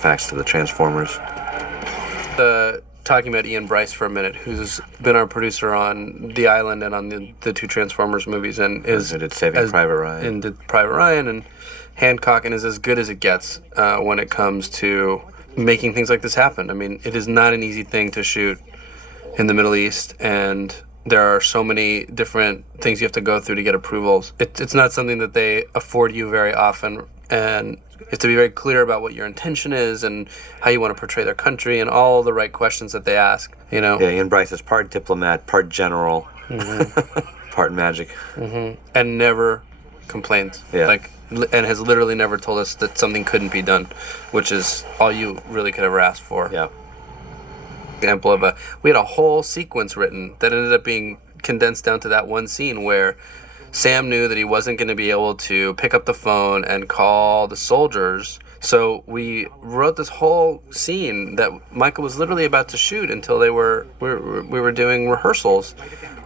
facts to the Transformers. Talking about Ian Bryce for a minute, who's been our producer on The Island and on the two Transformers movies, and did Saving Private Ryan. And did Private Ryan and Hancock, and is as good as it gets when it comes to making things like this happen. I mean, it is not an easy thing to shoot in the Middle East, and there are so many different things you have to go through to get approvals. It's not something that they afford you very often, and you have to be very clear about what your intention is and how you want to portray their country and all the right questions that they ask, you know? Yeah, Ian Bryce is part diplomat, part general, part magic. And never complains. Yeah. And has literally never told us that something couldn't be done, which is all you really could ever ask for. Yeah. Example of we had a whole sequence written that ended up being condensed down to that one scene where Sam knew that he wasn't going to be able to pick up the phone and call the soldiers. So we wrote this whole scene that Michael was literally about to shoot until we were doing rehearsals,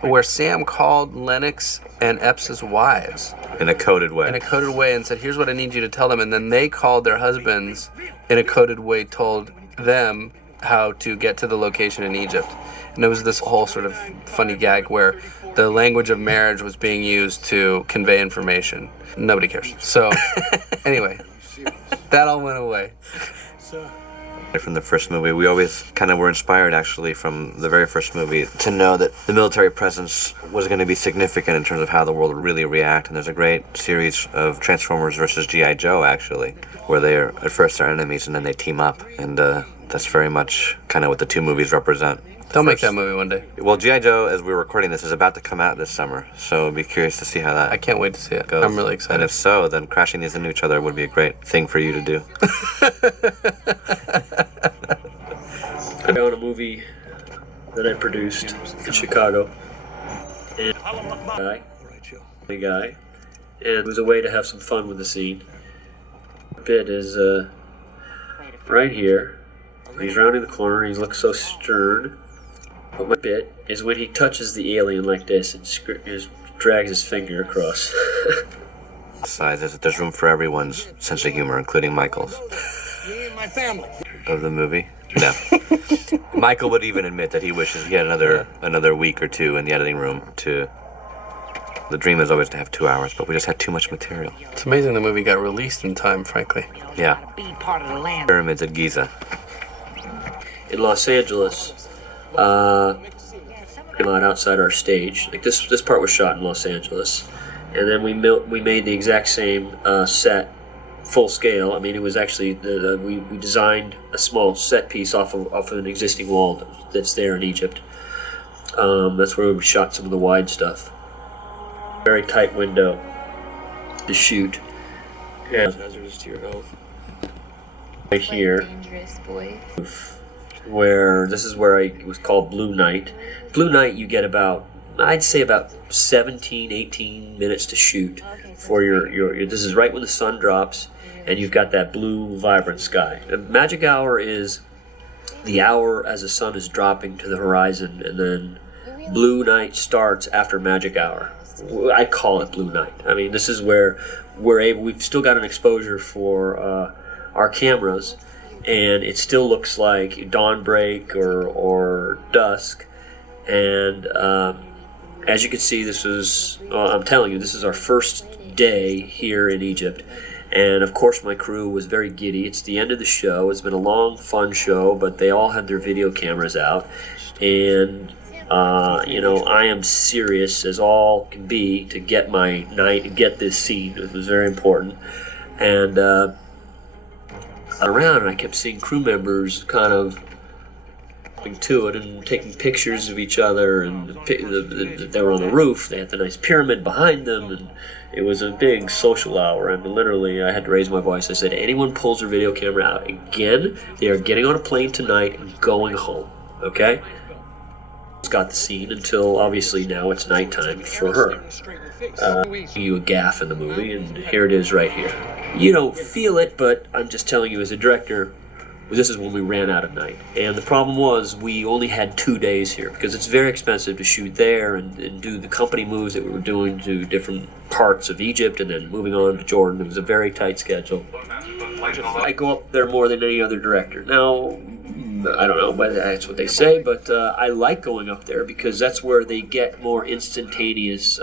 where Sam called Lennox and Epps' wives. In a coded way. In a coded way, and said, here's what I need you to tell them. And then they called their husbands in a coded way, told them how to get to the location in Egypt. And there was this whole sort of funny gag where the language of marriage was being used to convey information. Nobody cares. So, anyway, that all went away. From the first movie, we always kind of were inspired, actually, from the very first movie, to know that the military presence was going to be significant in terms of how the world would really react. And there's a great series of Transformers versus G.I. Joe, actually, where they are at first are enemies and then they team up. And that's very much kind of what the two movies represent. They'll make that movie one day. Well, G.I. Joe, as we're recording this, is about to come out this summer, so I'd be curious to see how that I can't wait to see it. goes. I'm really excited. And if so, then crashing these into each other would be a great thing for you to do. I found a movie that I produced in Chicago. And the guy. And it was a way to have some fun with the scene. The bit is right here. He's rounding the corner and he looks so stern. But my bit is when he touches the alien like this and just drags his finger across. Besides, there's room for everyone's sense of humor, including Michael's. My family. Of the movie? No. Michael would even admit that he wishes he had another week or two in the editing room to... The dream is always to have 2 hours, but we just had too much material. It's amazing the movie got released in time, frankly. Yeah. Part of the land. Pyramids at Giza. In Los Angeles, outside our stage. Like this part was shot in Los Angeles, and then we made the exact same set, full scale. I mean, it was actually we designed a small set piece off of an existing wall that's there in Egypt. That's where we shot some of the wide stuff. Very tight window to shoot. Yeah. Hazardous to your health. Right here. Dangerous boy. Where this is where it was called Blue Night. Blue Night, you get I'd say about 17, 18 minutes to shoot for your this is right when the sun drops and you've got that blue vibrant sky. The magic hour is the hour as the sun is dropping to the horizon, and then Blue Night starts after magic hour. I call it Blue Night. I mean, this is where we've still got an exposure for our cameras, and it still looks like dawnbreak or dusk. And as you can see, I'm telling you, this is our first day here in Egypt. And of course, my crew was very giddy. It's the end of the show. It's been a long, fun show, but they all had their video cameras out. And, I am serious as all can be to get my night and get this scene. It was very important. And around, and I kept seeing crew members kind of to it and taking pictures of each other, and they were on the roof. They had the nice pyramid behind them, and it was a big social hour. And literally, I had to raise my voice. I said, anyone pulls their video camera out again, they are getting on a plane tonight and going home. Okay? Got the scene until obviously now it's nighttime for her. You a gaff in the movie, and here it is right here. You don't feel it, but I'm just telling you as a director, this is when we ran out of night. And the problem was we only had 2 days here because it's very expensive to shoot there and do the company moves that we were doing to different parts of Egypt and then moving on to Jordan. It was a very tight schedule. I go up there more than any other director. Now, I don't know, but that's what they say. But I like going up there because that's where they get more instantaneous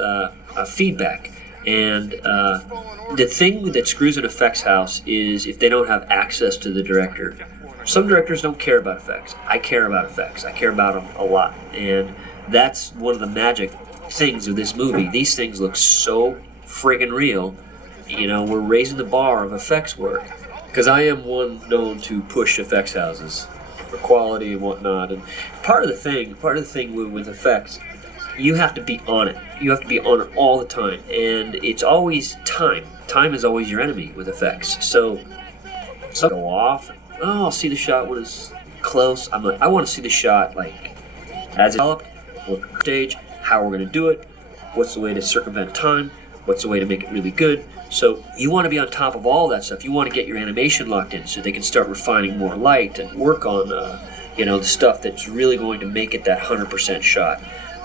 feedback. And the thing that screws an effects house is if they don't have access to the director. Some directors don't care about effects. I care about effects. I care about them a lot. And that's one of the magic things of this movie. These things look so friggin' real. You know, we're raising the bar of effects work. Because I am one known to push effects houses for quality and whatnot. And part of the thing with effects, you have to be on it. You have to be on it all the time. And it's always time. Time is always your enemy with effects. So some go off. Oh, I'll see the shot when it's close. I'm like, I want to see the shot like as it developed, what stage, how we're going to do it, what's the way to circumvent time, what's the way to make it really good. So you want to be on top of all that stuff. You want to get your animation locked in so they can start refining more light and work on the stuff that's really going to make it that 100% shot.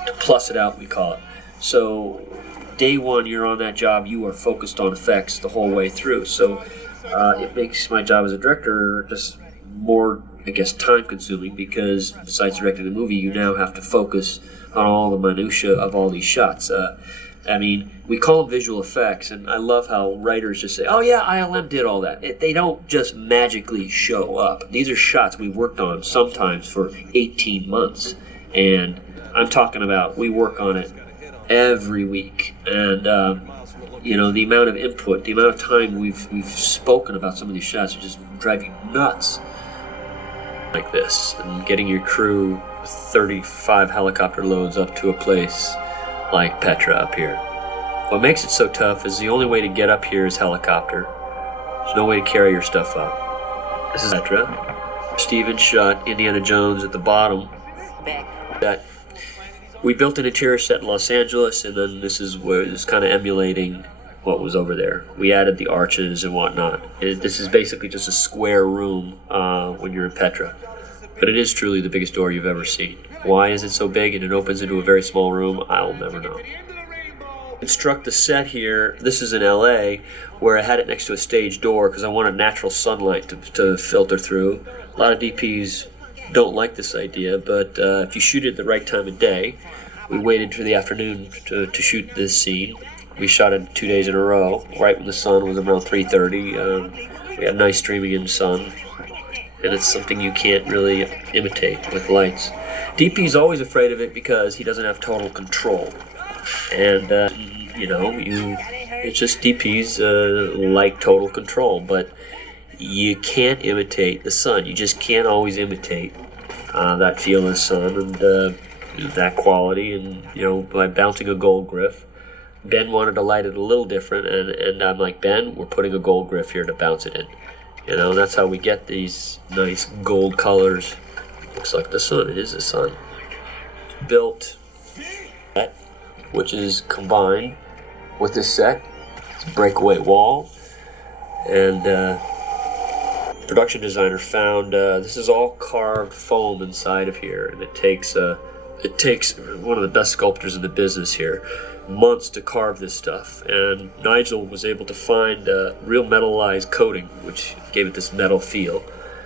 To plus it out, we call it. So day one, you're on that job. You are focused on effects the whole way through. So it makes my job as a director just more, I guess, time-consuming because besides directing the movie, you now have to focus on all the minutia of all these shots. I mean, we call them visual effects, and I love how writers just say, oh yeah, ILM did all that. They don't just magically show up. These are shots we worked on sometimes for 18 months, and I'm talking about we work on it every week. And the amount of input, the amount of time we've spoken about some of these shots would just drive you nuts. Like this, and getting your crew 35 helicopter loads up to a place like Petra up here. What makes it so tough is the only way to get up here is helicopter. There's no way to carry your stuff up. This is Petra. Steven shot Indiana Jones at the bottom. That we built an interior set in Los Angeles, and then this is where it's kind of emulating what was over there. We added the arches and whatnot. This is basically just a square room when you're in Petra. But it is truly the biggest door you've ever seen. Why is it so big and it opens into a very small room? I'll never know. Construct the set here. This is in LA, where I had it next to a stage door because I wanted natural sunlight to filter through. A lot of DPs don't like this idea, but if you shoot it at the right time of day, we waited for the afternoon to shoot this scene. We shot it 2 days in a row, right when the sun was around 3:30. We had nice streaming in sun, and it's something you can't really imitate with lights. DP's always afraid of it because he doesn't have total control, and it's just DP's like total control, but you can't imitate the sun. You just can't always imitate that feel of the sun and that quality, and by bouncing a gold griff. Ben wanted to light it a little different, and I'm like, Ben, we're putting a gold griff here to bounce it in. That's how we get these nice gold colors. Looks like the sun. It is the sun. Built set, which is combined with this set. It's a breakaway wall, and production designer found this is all carved foam inside of here, and it takes one of the best sculptors in the business here months to carve this stuff, and Nigel was able to find real metallized coating, which gave it this metal feel.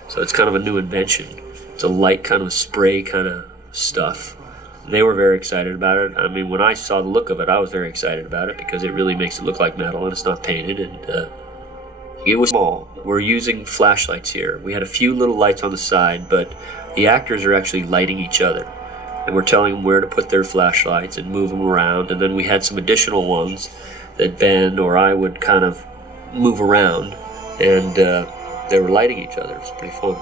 So it's kind of a new invention. It's a light kind of spray kind of stuff. They were very excited about it. I mean, when I saw the look of it, I was very excited about it because it really makes it look like metal and it's not painted, and it was small. We're using flashlights here. We had a few little lights on the side, but the actors are actually lighting each other. And we're telling them where to put their flashlights and move them around. And then we had some additional ones that Ben or I would kind of move around, and they were lighting each other. It was pretty fun.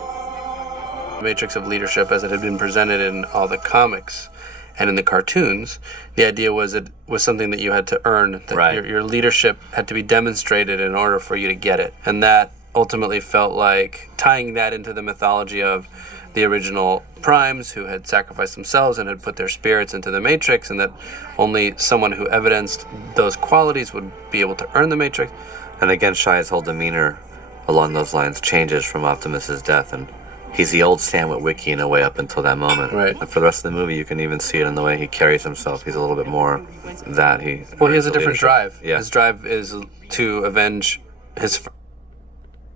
The matrix of leadership, as it had been presented in all the comics and in the cartoons, the idea was it was something that you had to earn. That Right. Your leadership had to be demonstrated in order for you to get it. And that ultimately felt like tying that into the mythology of the original primes who had sacrificed themselves and had put their spirits into the matrix, and that only someone who evidenced those qualities would be able to earn the matrix. And again, Shia's whole demeanor along those lines changes from Optimus's death, and he's the old Sam Witwicky in a way up until that moment. Right. And for the rest of the movie, you can even see it in the way he carries himself. He's a little bit more that he. Well, he has a different leadership. drive. Yeah. His drive is to avenge his